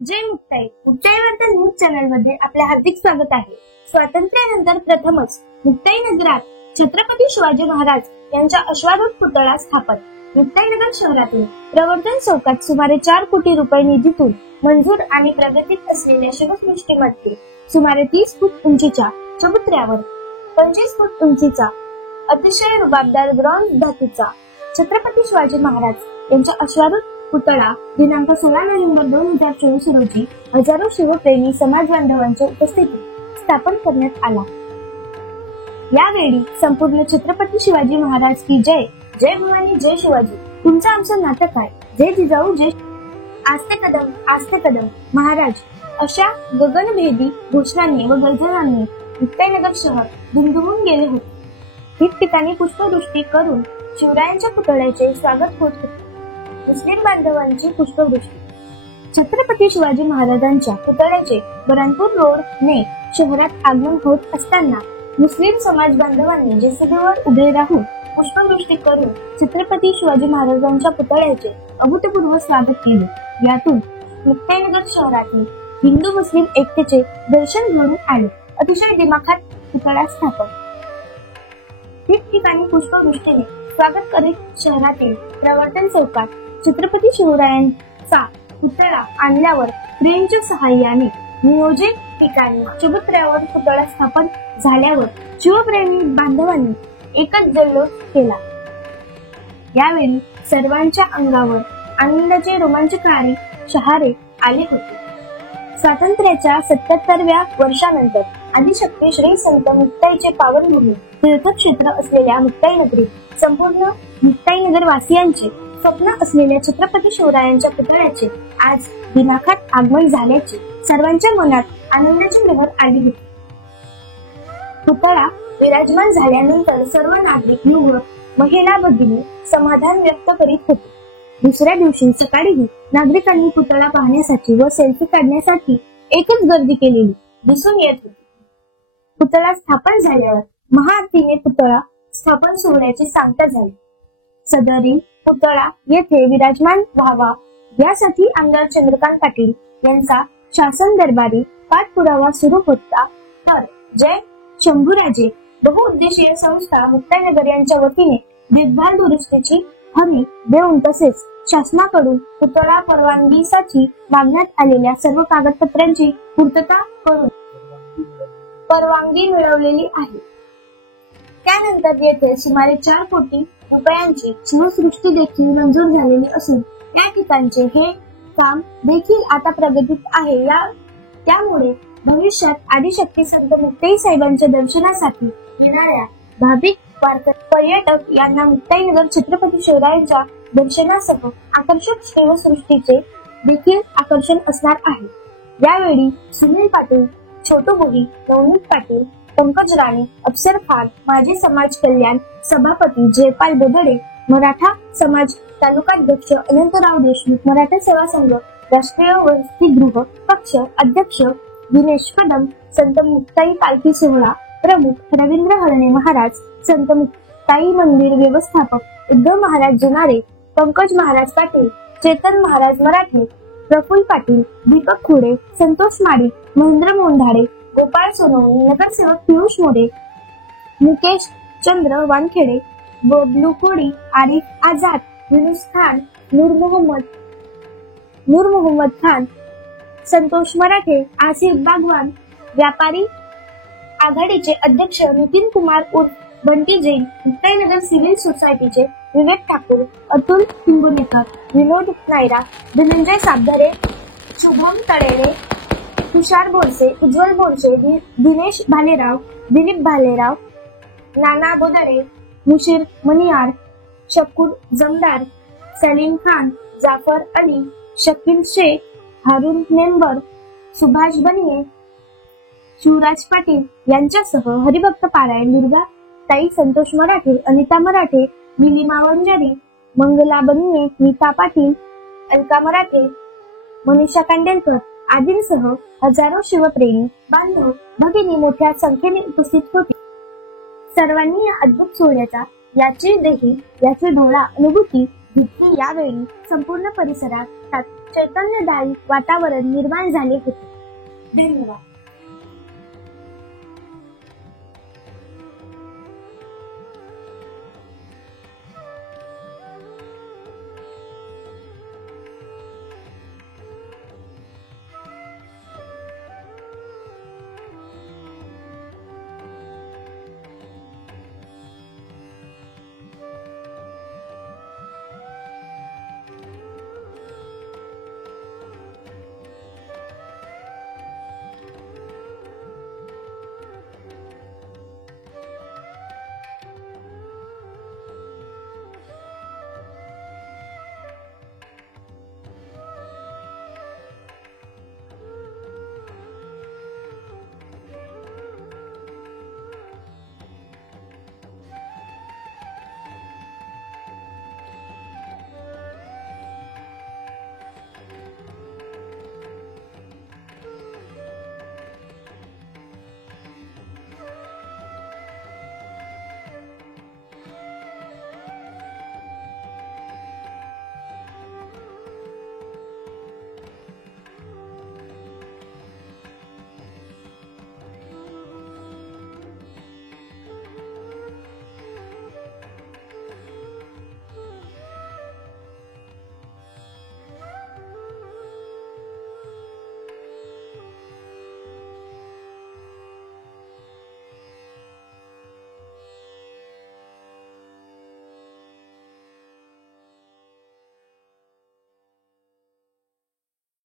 जय Muktai. मुक्ताईवर्धन news channel मध्ये आपले हार्दिक स्वागत आहे. स्वातंत्र्यानंतर प्रथमच मुक्ताई नगरात छत्रपती शिवाजी महाराज यांच्या अश्वारूढ पुतळा स्थापन. मुक्ताईनगर शहरातील प्रवर्तन चौकात सुमारे 4 कोटी रुपये निधीतून मंजूर आणि प्रगतीत असलेल्या शिवसृष्टीमध्ये सुमारे 30 फूट उंचीच्या चबुतऱ्यावर 25 फूट उंचीचा अतिशय रुबाबदार ब्रॉन्झ धातूचा छत्रपती शिवाजी महाराज यांच्या अश्वारूढ पुतळा दिनांक 16 नोव्हेंबर 2024 रोजी हजारो शिवप्रेमी समाज बांधवांच्या उपस्थितीत स्थापन करण्यात आला. यावेळी संपूर्ण छत्रपती शिवाजी महाराज की जय, जय भवानी, जय शिवाजी, तुमचं आमचं नातं काय, जय जिजाऊ, जय आस्ते कदम महाराज अशा गगनभेदी घोषणांनी व गर्जनांनी मुक्ताईनगर शहर दुमदुमून गेले होते. ठिकठिकाणी पुष्पवृष्टी करून शिवरायांच्या पुतळ्याचे स्वागत होत होते. मुस्लिम बांधवांची पुष्पवृष्टी. छत्रपती शिवाजी महाराजांच्या पुतळ्याचे बरानपूर रोड ने शहरात आगमन होत असताना मुस्लिम समाज बांधवांनी जेसीबीवर उभे राहून पुष्पवृष्टी करून छत्रपती शिवाजी महाराजांच्या पुतळ्याचे अभूतपूर्व स्वागत केले. यातून मुक्ताईनगर शहरातील हिंदू मुस्लिम एकतेचे दर्शन घडून आले. अतिशय दिमाखात पुतळा स्थापन. ठिकठिकाणी पुष्पवृष्टीने स्वागत करीत शहरातील प्रवर्तन चौकात छत्रपती शिवरायांचा पुतळा आणल्यावर क्रेनच्या सहाय्याने नियोजित ठिकाणी चबुतऱ्यावर पुतळा स्थापन झाल्यावर शिवप्रेमी बांधवांनी एकच जल्लोष केला. यावेळी सर्वांच्या अंगावर आनंदाचे रोमांचकारी शहारे आले होते. स्वातंत्र्याच्या 77व्या वर्षानंतर आदिशक्ती श्री संत मुक्ताईचे पावनभूमी तीर्थक्षेत्र असलेल्या मुक्ताईनगरीत संपूर्ण मुक्ताईनगर वासियांचे स्वप्न असलेल्या छत्रपती शिवरायांच्या पुतळ्याचे आज दिनाखात आगमन झाल्याचे सर्वांच्या मनात आनंदाची लहर आली होती. पुतळा विराजमान झाल्यानंतर सर्व नागरिक, युवक, महिला भगिनी समाधान व्यक्त करीत होते. दुसऱ्या दिवशी सकाळीही नागरिकांनी पुतळा पाहण्यासाठी व सेल्फी काढण्यासाठी एकच गर्दी केलेली दिसून येत होती. पुतळा स्थापन झाल्यावर महाआरतीने पुतळा स्थापन सोहळ्याची सांगता झाली. सदरील पुतळा येथे विराजमान व्हावा यासाठी आमदार चंद्रकांत पाटील यांचा शासन दरबारी पाठपुरावा सुरू होता. तर जय शंभूराजे बहुउद्देशीय संस्था मुक्ताईनगर यांच्या वतीने देखभाल दुरुस्तीची हमी देऊन तसेच शासनाकडून पुतळा परवानगीसाठी मागण्यात आलेल्या सर्व कागदपत्रांची पूर्तता करून परवानगी मिळवलेली आहे. त्यानंतर येथे सुमारे 4 कोटी रुपयांची शिवसृष्टी देखील मंजूर झालेली असून या ठिकाणचे हे काम देखील आता प्रगतीत आहे. त्यामुळे भविष्यात आदिशक्ती संत मुक्ताई साहेबांच्या दर्शनासाठी येणाऱ्या भाविक पर्यटक यांना मुक्ताईनगर छत्रपती शिवरायांच्या दर्शनासह आकर्षक शिवसृष्टीचे देखील आकर्षण असणार आहे. यावेळी सुनील पाटील, छोटू भोई, नवनीत पाटील, पंकज राणे, अफसर खान, माजी समाज कल्याण सभापती जयपाल बोधडे, मराठा समाज तालुकाध्यक्ष अनंतराव देशमुख, मराठा सेवा संघ राष्ट्रीय वसतिगृह पक्ष अध्यक्ष दिनेश कदम, संत मुक्ताई पालखी सोहळा प्रमुख रवींद्र हरणे महाराज, संत मुक्ताई मंदिर व्यवस्थापक उद्धव महाराज जनारे, पंकज महाराज पाटील, चेतन महाराज मराठे, प्रफुल्ल पाटील, दीपक खुडे, संतोष माडी, महेंद्र मोंढाडे, गोपाळ सोनवणे, नगरसेवक पियुष मोरे, मुकेश चंद्र वानखेडे, बबलू कोडी, आरिफ आझाद, युनुस खान, नूर मोहम्मद खान, संतोष मराठे, आसिफ बागवान, व्यापारी आघाडीचे अध्यक्ष नितीन कुमार उर्फ बंटी जैन, मुक्ताईनगर सिव्हिल सोसायटीचे विवेक ठाकूर, अतुल हिंगोलीकर, विनोद नायरा, धनंजय साबधरे, शुभम तळेरे, तुषार बोरसे, उज्ज्वल बोरसे, दिनेश भालेराव, दिलीप भालेराव, नाना बोदडे, मुशीर मनियार, शकूर जमदार, सलीम खान, जाफर अली, शकील शेख, हारून मेंबर, सुभाष बनिये, शिवराज पाटील यांच्यासह हरिभक्त पारायण दुर्गा ताई, संतोष मराठे, अनिता मराठे, निलिमा वंजारी, मंगला बनिये, नीता पाटील, अलका मराठे, मनीषा कांडेलकर आदींसह हजारो शिवप्रेमी बांधव भगिनी मोठ्या संख्येने उपस्थित होते. सर्वांनी या अद्भुत सोहळ्याचा याची डोळा अनुभूती घेतली. यावेळी संपूर्ण परिसरात चैतन्यदायी वातावरण निर्माण झाले होते. धन्यवाद.